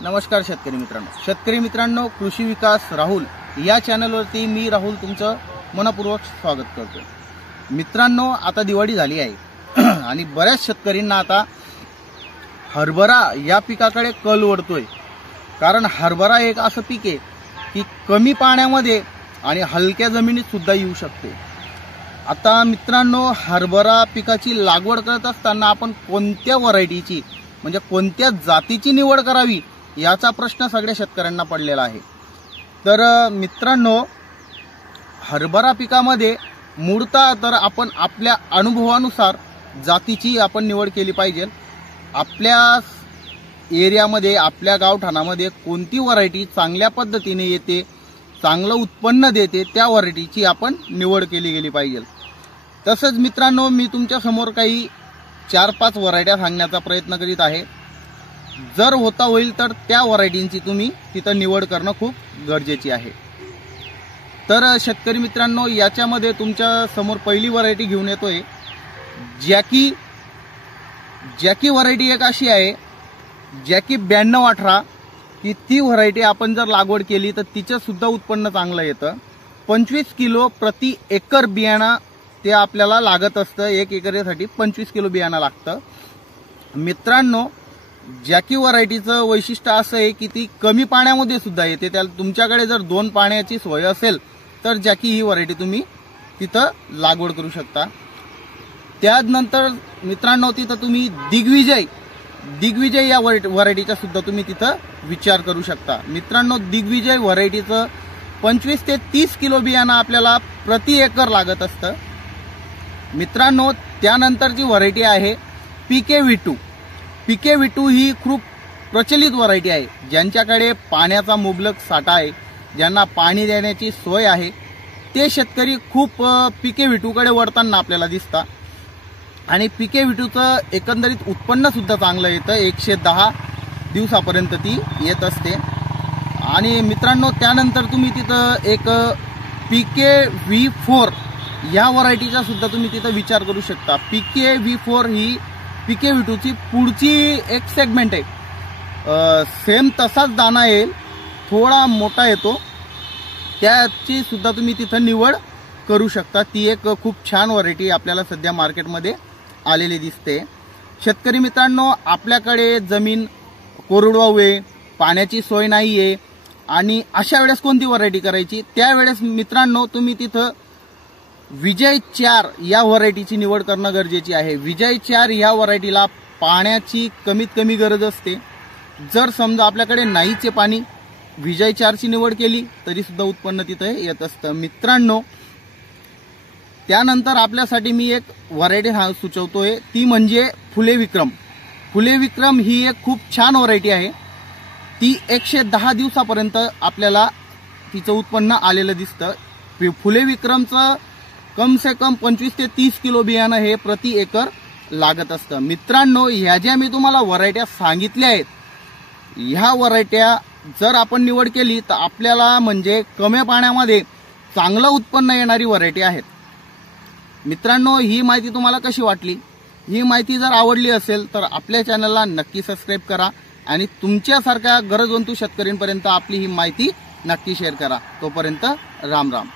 नमस्कार शेतकरी मित्रांनो, कृषी विकास राहुल या चॅनलवरती मी राहुल तुमचं मनपूर्वक स्वागत करतो। मित्रांनो, आता दिवाळी झाली आहे आणि बऱ्याच शेतकऱ्यांना आता हरभरा या पिकाकडे कल वळतोय। कारण हरभरा एक असं पीक आहे की कमी पाण्यामध्ये आणि हलक्या जमिनीत सुद्धा येऊ शकते। आता मित्रांनो, हरभरा पिकाची लागवड करत असताना आपण कोणत्या व्हरायटीची म्हणजे कोणत्या जातीची निवड करावी याचा प्रश्न सगळ्या शेतकऱ्यांना पडलेला आहे। तर मित्रांनो, हरभरा पिकामध्ये मूळतः तर आपण आपल्या अनुभवानुसार जातीची आपण निवड केली पाहिजे। आपल्या एरियामध्ये आपल्या गावठाणामध्ये कोणती व्हरायटी चांगल्या पद्धतीने येते, चांगलं उत्पन्न देते, त्या व्हरायटीची आपण निवड केली गेली पाहिजे। तसंच मित्रांनो, मी तुमच्या समोर काही 4-5 व्हरायट्या सांगण्याचा प्रयत्न करीत आहे। जर होता होईल तर त्या व्हरायटींची तुम्ही तिथं निवड करणं खूप गरजेची आहे। तर शेतकरी मित्रांनो, याच्यामध्ये तुमच्या समोर पहिली व्हरायटी घेऊन येतोय जॅकी व्हरायटी। एक अशी आहे जॅकी 9218 की ती व्हरायटी आपण जर लागवड केली तर तिचं सुद्धा उत्पन्न चांगलं येतं। 25 किलो प्रति एकर बियाणं ते आपल्याला लागत असतं। 1 एकरासाठी 25 किलो बियाणं लागतं। मित्रांनो, जॅकी व्हरायटीचं वैशिष्ट्य असं आहे की ती कमी पाण्यामध्ये सुद्धा येते। त्याला तुमच्याकडे जर 2 पाण्याची सोय असेल तर जॅकी ही व्हरायटी तुम्ही तिथं लागवड करू शकता। त्यानंतर मित्रांनो, तिथं तुम्ही दिग्विजय या व्हरायटीचा सुद्धा तुम्ही तिथं विचार करू शकता। मित्रांनो, दिग्विजय व्हरायटीचं 25 ते 30 किलो बियाणं आपल्याला प्रति एकर लागत असतं। मित्रांनो, त्यानंतरची व्हरायटी आहे PK-V2 ही खूप प्रचलित व्हरायटी आहे। ज्यांच्याकडे पाण्याचा मुबलक साठा आहे, ज्यांना पाणी देण्याची सोय आहे, ते शेतकरी खूप PK-V2 कडे वळताना आपल्याला दिसतात। आणि PK-V2चं एकंदरीत उत्पन्न सुद्धा चांगलं येतं। 110 दिवसापर्यंत ती येत असते। आणि मित्रांनो, त्यानंतर तुम्ही तिथं एक PK-V4 या व्हरायटीचा सुद्धा तुम्ही तिथं विचार करू शकता। PK-V4 ही PK-V2ची पुढची एक सेगमेंट आहे। सेम तसाच दाना येईल, थोडा मोठा येतो, त्याची सुद्धा तुम्ही तिथं निवड करू शकता। ती एक खूप छान व्हरायटी आपल्याला सध्या मार्केटमध्ये आलेली दिसते। शेतकरी मित्रांनो, आपल्याकडे जमीन कोरडवाहू आहे, पाण्याची सोय नाहीये आणि अशा वेळेस कोणती व्हरायटी करायची? त्यावेळेस मित्रांनो, तुम्ही तिथं विजय 4 या व्हरायटीची निवड करणं गरजेची आहे। विजय 4 या व्हरायटीला पाण्याची कमीत कमी गरज असते। जर समजा आपल्याकडे नाहीचे पाणी, विजय 4 ची निवड केली तरी सुद्धा उत्पन्न तिथे येत असतं। मित्रांनो, त्यानंतर आपल्यासाठी मी एक व्हरायटी सुचवतोय, ती म्हणजे फुले विक्रम ही एक खूप छान व्हरायटी आहे। ती 110 दिवसापर्यंत आपल्याला तिचं उत्पन्न आलेलं दिसतं। फुले विक्रमचं कम से कम 25 ते 30 किलो बियाणं हे प्रति एकर लागत असतं। मित्रांनो, ह्या ज्या मी तुम्हाला व्हरायट्या सांगितल्या आहेत, ह्या व्हरायट्या जर आपण निवड केली तर आपल्याला म्हणजे कमी पाण्यामध्ये चांगलं उत्पन्न येणारी व्हरायटी आहेत। मित्रांनो, ही माहिती तुम्हाला कशी वाटली? ही माहिती जर आवडली असेल तर आपल्या चॅनलला नक्की सबस्क्राईब करा आणि तुमच्यासारख्या गरजवंतू शेतकऱ्यांपर्यंत आपली ही माहिती नक्की शेअर करा। तोपर्यंत राम राम।